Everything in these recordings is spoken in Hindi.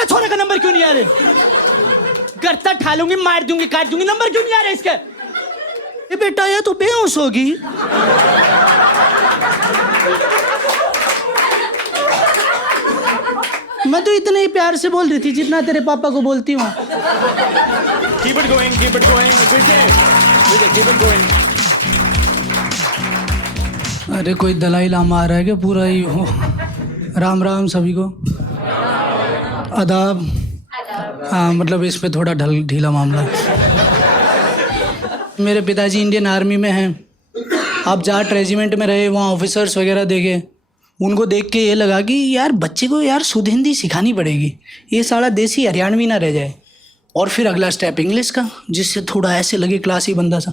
मेरे छोरे का नंबर क्यों नहीं आ रहे? गर्ता ठा लूंगी, मार दूंगी, काट दूंगी, नंबर क्यों नहीं आ रहे इसके? ये बेटा या तो बेहोश होगी। मैं तो इतने ही प्यार से बोल रही थी जितना तेरे पापा को बोलती हूँ। Keep it going, keep it going. Vijay, keep it going. अरे कोई दलाई लामा आ रहा है क्या? पूरा ही हो। राम राम सभी को। आदाब। हाँ मतलब इस पे थोड़ा ढीला मामला है। मेरे पिताजी इंडियन आर्मी में हैं। आप जाट रेजिमेंट में रहे, वहाँ ऑफिसर्स वगैरह देखे, उनको देख के ये लगा कि यार बच्चे को यार शुद्ध हिंदी सिखानी पड़ेगी, ये साला देसी हरियाणवी ना रह जाए। और फिर अगला स्टेप इंग्लिश का, जिससे थोड़ा ऐसे लगे क्लासी बंदा सा।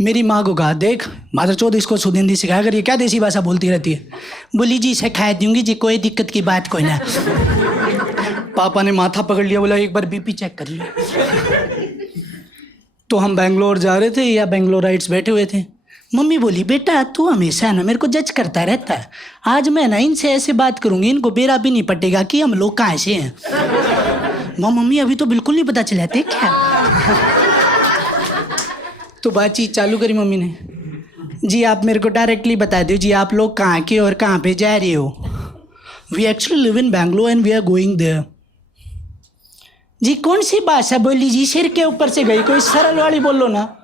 मेरी माँ को कहा, देख मादरचोद इसको शुद्ध हिंदी सिखाया कर, ये क्या देसी भाषा बोलती रहती है। बोली जी सिखा दूंगी जी, कोई दिक्कत की बात कोई ना। पापा ने माथा पकड़ लिया, बोला एक बार बीपी चेक कर लिया। तो हम बेंगलोर जा रहे थे, या बेंगलोराइट्स बैठे हुए थे। मम्मी बोली, बेटा तू हमेशा ना मेरे को जज करता रहता है, आज मैं ना इनसे ऐसे बात करूंगी, इनको बेरा भी नहीं पटेगा कि हम लोग कहाँ से हैं। मम्मी अभी तो बिल्कुल नहीं पता चलाते क्या। तो बातचीत चालू करी मम्मी ने। जी आप मेरे को डायरेक्टली बता दो जी, आप लोग कहाँ के और कहाँ पे जा रहे हो। We actually live in Bangalore and we are going there. जी कौन सी भाषा बोली जी, सिर के ऊपर से गई, कोई सरल वाली बोलो ना।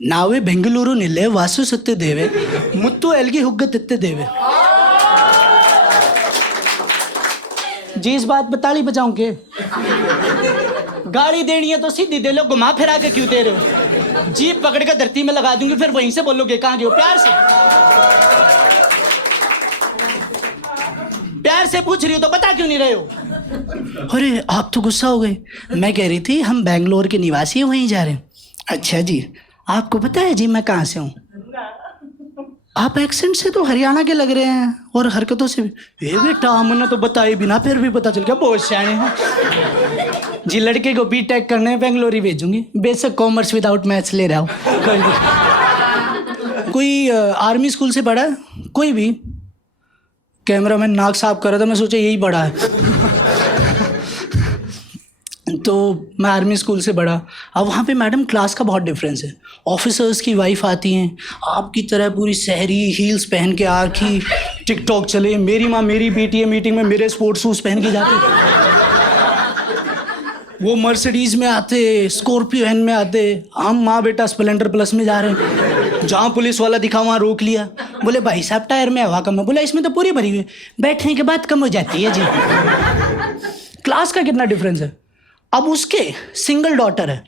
नावे बेंगलुरु निले वासु सत्य देवे मुत्तु एलगी हुग्ग तित्ते देवे। जी इस बात पे ताली बजाऊं के? गाड़ी देनी है तो सीधी दे लो, घुमा फिरा के क्यों दे रहे हो? जीप पकड़ के धरती में लगा दूंगी, फिर वहीं से बोलोगे कहाँ गए हो। प्यार से पूछ रही हो तो बता क्यों नहीं रहे हो? अरे आप तो गुस्सा हो गए। मैं कह रही थी हम बेंगलोर के निवासी वहीं जा रहे हैं। अच्छा जी, आपको पता है जी मैं कहाँ से हूँ? आप एक्सेंट से तो हरियाणा के लग रहे हैं और हरकतों से भी। ये बेटा हमने तो बताए बिना फिर भी पता चल गया, बहुत सियाने हैं जी। लड़के को बीटेक करने बेंगलोर ही भेजूंगी, बेसिक कॉमर्स विदाउट मैथ्स ले रहा हूँ। कोई आर्मी स्कूल से पढ़ा है? कोई भी? कैमरामैन नाक साफ कर रहा था, मैं सोचा यही पढ़ा है। तो मैं आर्मी स्कूल से पढ़ा। अब वहाँ पे मैडम क्लास का बहुत डिफरेंस है। ऑफिसर्स की वाइफ आती हैं आपकी तरह पूरी शहरी हील्स पहन के, आखी टिकटॉक चले। मेरी माँ मेरी बेटी है मीटिंग में मेरे स्पोर्ट्स शूज पहन के जाती। वो मर्सिडीज में आते, स्कॉर्पियो एन में आते, हम माँ बेटा स्प्लेंडर प्लस में जा रहे हैं। जहाँ पुलिस वाला दिखा वहाँ रोक लिया, बोले भाई साहब टायर में हवा कम है। बोला इसमें तो पूरी भरी हुई है, बैठने के बाद कम हो जाती है जी। क्लास का कितना डिफरेंस है। अब उसके सिंगल डॉटर है,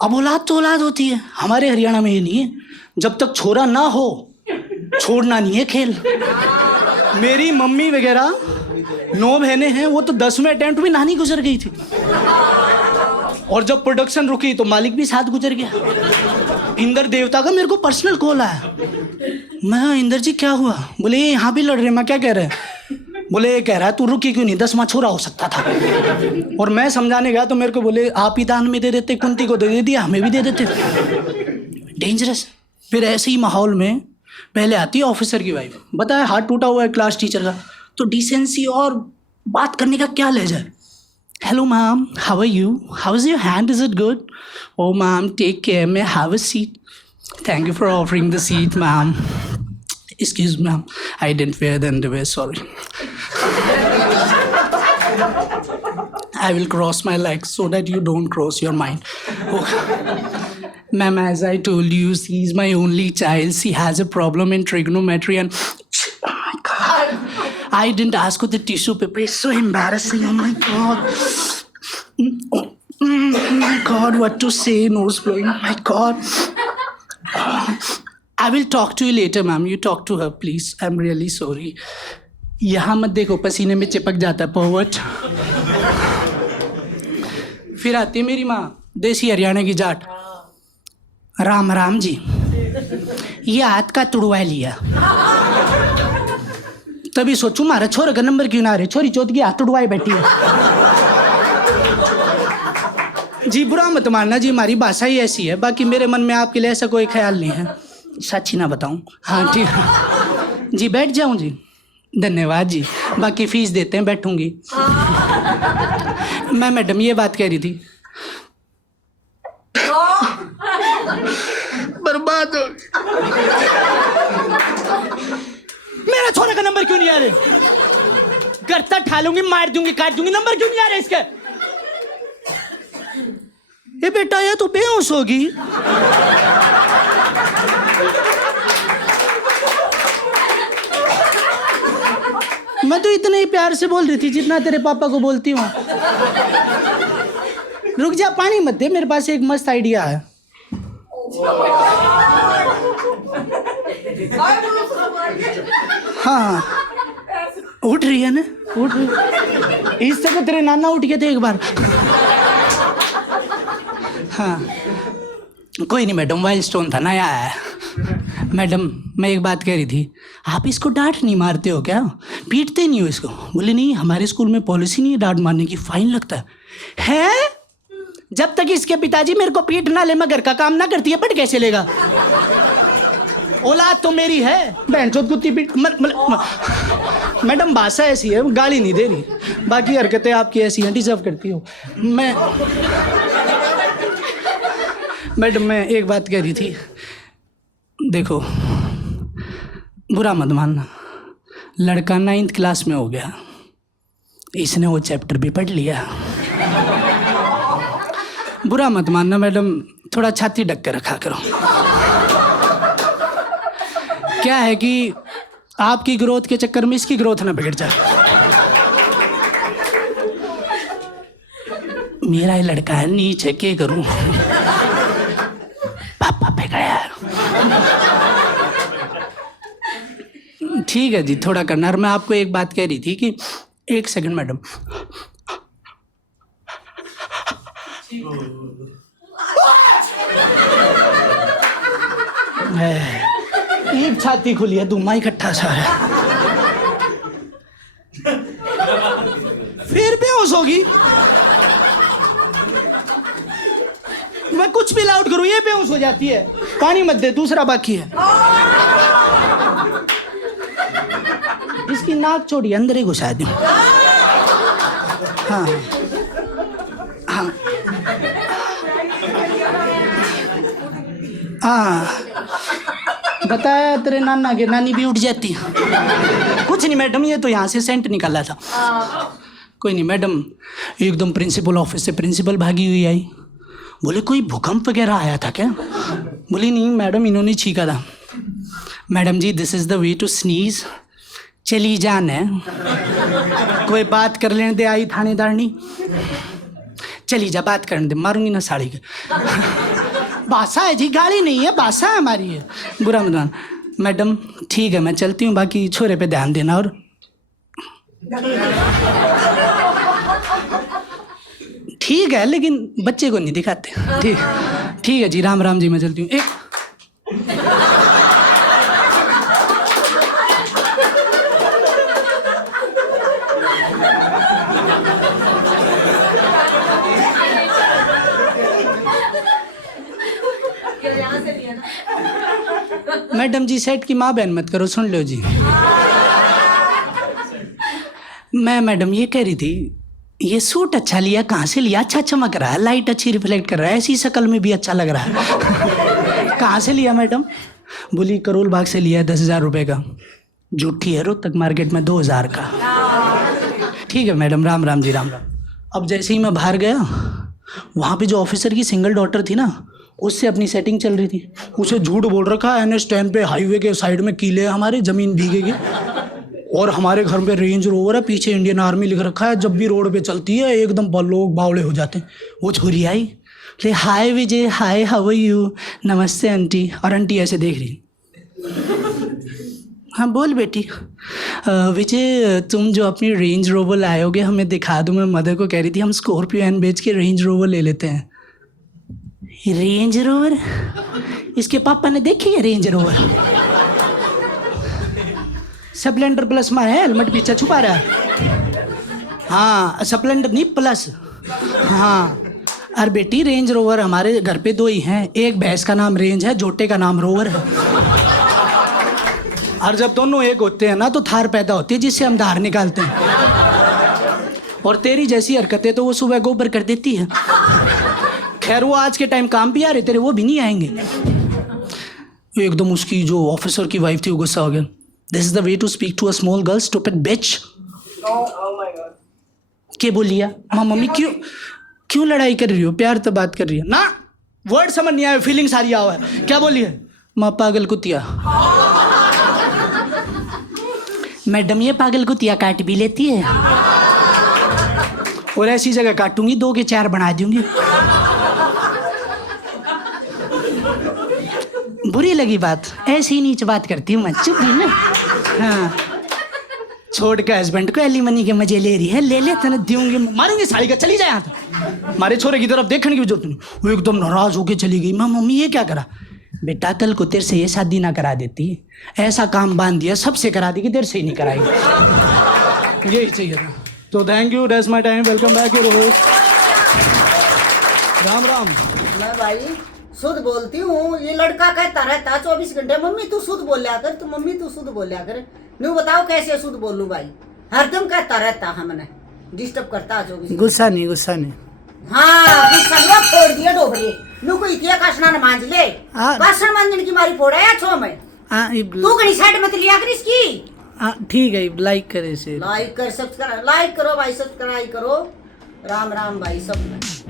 अब औलाद तो औलाद होती है। हमारे हरियाणा में ये नहीं है, जब तक छोरा ना हो छोड़ना नहीं है खेल। मेरी मम्मी वगैरह 9 बहनें हैं, वो तो 10वें अटेम्प्ट में नानी गुजर गई थी। और जब प्रोडक्शन रुकी तो मालिक भी साथ गुजर गया। इंद्र देवता का मेरे को पर्सनल कॉल आया। मैं इंद्र जी क्या हुआ? बोले ये यहाँ भी लड़ रहे। मैं क्या कह रहे हैं? बोले ये कह रहा है तू रुकी क्यों नहीं, 10वां छोरा हो सकता था। और मैं समझाने गया तो मेरे को बोले आप ही दान में दे देते, कुंती को दे दिया, हमें भी दे देते। डेंजरस। फिर ऐसे ही माहौल में पहले आती है ऑफिसर की वाइफ, बताया हाथ टूटा हुआ है क्लास टीचर का, तो डिसेंसी और बात करने का क्या लहजा है। Hello ma'am, how are you, how is your hand, is it good? Oh ma'am take care, may have a seat, thank you for offering the seat ma'am. Excuse me, ma'am, I didn't wear the underwear, sorry. I will cross my legs so that you don't cross your mind. Okay. Ma'am, as I told you, she is my only child. She has a problem in trigonometry and... Oh my God. I didn't ask for the tissue paper. It's so embarrassing. Oh my God. Oh my God, what to say? Nose blowing. Oh my God. I will talk to you later, ma'am. You talk to her, please. I'm really sorry. यहाँ मत देखो, पसीने में चिपक जाता है पोवट। फिर आती है मेरी माँ, देसी हरियाणा की जाट। राम राम जी, ये हाथ का तुड़वा लिया। तभी सोचूं मारा छोरे का नंबर क्यों ना रहे, छोरी चौथ की हाथ तुड़वाए बैठी है। जी बुरा मत मानना जी, हमारी भाषा ही ऐसी है, बाकी मेरे मन में आपके लिए ऐसा कोई ख्याल नहीं है। सच ही ना बताऊं? हाँ ठीक जी, बैठ जाऊं जी? धन्यवाद जी, बाकी फीस देते हैं, बैठूंगी। मैं मैडम ये बात कह रही थी, बर्बाद हो मेरा छोरा का नंबर क्यों नहीं आ रहे? गर्ता ठा लूंगी, मार दूंगी, काट दूंगी, नंबर क्यों नहीं आ रहे इसके? ये बेटा ये तो बेहोश होगी। मैं तो इतने ही प्यार से बोल रही थी जितना तेरे पापा को बोलती हूँ। रुक जा, पानी मत दे, मेरे पास एक मस्त आइडिया है। हाँ उठ रही है ना, उठ रही। इससे तो तेरे नाना उठ गए थे एक बार। हाँ कोई नहीं मैडम, वाइल्ड स्टोन था, नया है। मैडम मैं एक बात कह रही थी, आप इसको डांट नहीं मारते हो क्या? पीटते नहीं हो इसको? बोले नहीं, हमारे स्कूल में पॉलिसी नहीं है डांट मारने की, फाइन लगता है। जब तक इसके पिताजी मेरे को पीट ना ले, मैं घर का काम ना करती है, पढ़ कैसे लेगा? औलाद तो मेरी है, बहनचोद कुत्ती पीट। मैडम भाषा ऐसी है, गाली नहीं दे रही, बाकी हरकतें आपकी ऐसी हैं, डिजर्व करती हो। मैडम मैं एक बात कह रही थी, देखो बुरा मत मानना, लड़का 9th क्लास में हो गया, इसने वो चैप्टर भी पढ़ लिया। बुरा मत मानना मैडम, थोड़ा छाती ढक के रखा करो। क्या है कि आपकी ग्रोथ के चक्कर में इसकी ग्रोथ ना बिगड़ जाए। मेरा ये लड़का है नीचे, क्या करूं? पापा पे गया। ठीक है जी, थोड़ा करना। और मैं आपको एक बात कह रही थी कि एक सेकंड मैडम, एक छाती खुली है, धुआं इकट्ठा सा है, फिर बेहोश होगी। मैं कुछ भी लाउड करूं ये बेहोश हो जाती है। पानी मत दे, दूसरा बाकी है। इसकी नाक छोड़ी, अंदर ही घुसा दूं। हाँ हाँ हाँ, बताया तेरे नाना के, नानी भी उठ जाती। कुछ नहीं मैडम, ये तो यहाँ से सेंट निकाला था। कोई नहीं मैडम, एकदम प्रिंसिपल ऑफिस से प्रिंसिपल भागी हुई आई। बोले कोई भूकंप वगैरह आया था क्या? बोली नहीं मैडम, इन्होंने छींका था। Madam ji this is the way to sneeze, चली जान है, कोई बात कर लेने दे। आई थानेदारनी, चली जा, बात करने दे, मारूंगी ना साड़ी के। भाषा है जी, गाली नहीं है, भाषा हमारी है, बुरा मत मान। मैडम ठीक है मैं चलती हूँ, बाकी छोरे पे ध्यान देना। और ठीक है लेकिन बच्चे को नहीं दिखाते। ठीक है जी, राम राम जी, मैं चलती हूँ। एक मैडम जी सेठ की माँ बहन मत करो, सुन लो जी। मैं मैडम ये कह रही थी, ये सूट अच्छा लिया, कहाँ से लिया? अच्छा चमक रहा है, लाइट अच्छी रिफ्लेक्ट कर रहा है, ऐसी शक्ल में भी अच्छा लग रहा है। कहाँ से लिया मैडम? बोली करोल बाग से लिया है, 10,000 रुपये का। झूठी है, रोहतक मार्केट में 2,000 का। ठीक है मैडम, राम राम जी, राम राम। अब जैसे ही मैं बाहर गया, वहाँ पे जो ऑफिसर की सिंगल डॉटर थी ना, उससे अपनी सेटिंग चल रही थी। उसे झूठ बोल रखा है, NH10 पे हाईवे के साइड में किले, हमारे ज़मीन भीगेगी, और हमारे घर पे रेंज रोवर है, पीछे इंडियन आर्मी लिख रखा है। जब भी रोड पे चलती है एकदम लोग बावड़े हो जाते हैं। वो छोरी आई, ले हाय विजय, हाय हाउ आर यू, नमस्ते आंटी। और आंटी ऐसे देख रही, हाँ बोल बेटी। विजय तुम जो अपनी रेंज रोवर लाओगे हमें दिखा दो। मैं मदर को कह रही थी हम स्कॉर्पियो एन बेच के रेंज रोवर ले लेते हैं। Range rover? इसके पापा ने देखी है रेंज रोवर? स्प्लेंडर प्लस में है, हेलमेट पीछे छुपा रहा है। हाँ स्प्लेंडर नहीं प्लस। हाँ अरे बेटी रेंज रोवर हमारे घर पे 2 ही हैं, एक भैंस का नाम रेंज है, जोटे का नाम रोवर है। और जब दोनों एक होते हैं ना तो थार पैदा होती है जिससे हम धार निकालते हैं। और तेरी जैसी हरकतें तो वो सुबह गोबर कर देती है। खैर वो आज के टाइम काम भी आ रहे तेरे, वो भी नहीं आएंगे। एकदम उसकी जो ऑफिसर की वाइफ थी वो गुस्सा हो गया। This is the way to speak to a small girl, stupid bitch. क्या बोलिया? माँ मम्मी क्यों लड़ाई कर रही हो? प्यार तो बात कर रही है ना, वर्ड समझ नहीं आया, फीलिंग सारी आवा है। क्या बोली है? माँ पागल कुतिया। मैडम ये पागल कुतिया काट भी लेती है, और ऐसी जगह काटूंगी 2 के 4 बना दूंगी। बुरी लगी बात, ऐसी नीच बात करती हूँ मैं, चुप भी ना। हाँ, छोड़ के हस्बैंड को एलिमनी के मजे ले रही है, ले ले तने दूंगी, मारूंगी साड़ी का, चली जाए यहाँ से। हमारे छोरे की तरफ देखने की जरूरत नहीं। वो एकदम नाराज होके चली गई। माँ मम्मी ये क्या करा? बेटा कल को तेरे से ये शादी ना करा देती, ऐसा काम बांध दिया, सबसे करा दी कि तेरे से ही नहीं कराई। यही चाहिए था। तो thank you, that's my time, welcome back your host. Ram Ram. मैं भाई शुद्ध बोलती हूँ। ये लड़का कहता रहता 24 घंटे मम्मी तू शुद्ध बोलिया कर, तू मम्मी तू शुद्ध बोलिया कर। नू बताओ कैसे शुद्ध बोलूं भाई? हरदम कहता रहता हमने, डिस्टर्ब करता 24। गुस्सा नहीं। हाँ गुस्सा फोड़ दिया डोबरे। नू कोई किया काशना न मांझ ले, काशना मांझने की मारी फोड़ा या छो में। तू कहीं साइड मत लिया कर इसकी। ठीक है, लाइक करे से। लाइक कर, सब्सक्राइब, लाइक करो भाई, सब्सक्राइब करो। राम राम भाई सब।